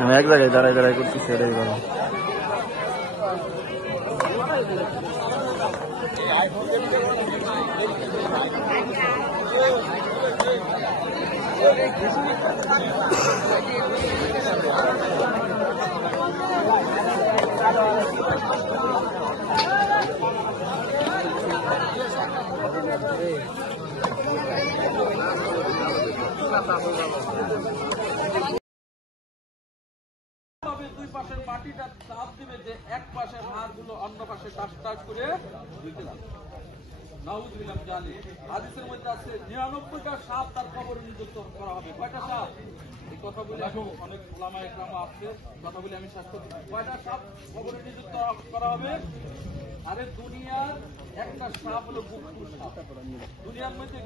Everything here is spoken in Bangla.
আমি এক জায়গায় দাঁড়ায় দাঁড়ায় করতেছি এটাই ভালো। দুই পাশের মাটিটা চাপ দিবে যে এক পাশের হাড়গুলো অন্য পাশে টাচ করে ধুইতে যাবে। নাউযুবিল্লাহ জানি হাদিসের মধ্যে আছে ৯৯টা সাপ তার কবরে নিযুক্ত করা হবে। কয়টা সাপ? এই কথা বলে অনেক ওলামা ইকরাম আছে, কথা বলে আমি শেষ করতে পারি। কয়টা সাপ কবরে নিযুক্ত করা হবে? আরে দুনিয়ার একটা সাপ হলো বুকফুল সাপ। দুনিয়ার মধ্যে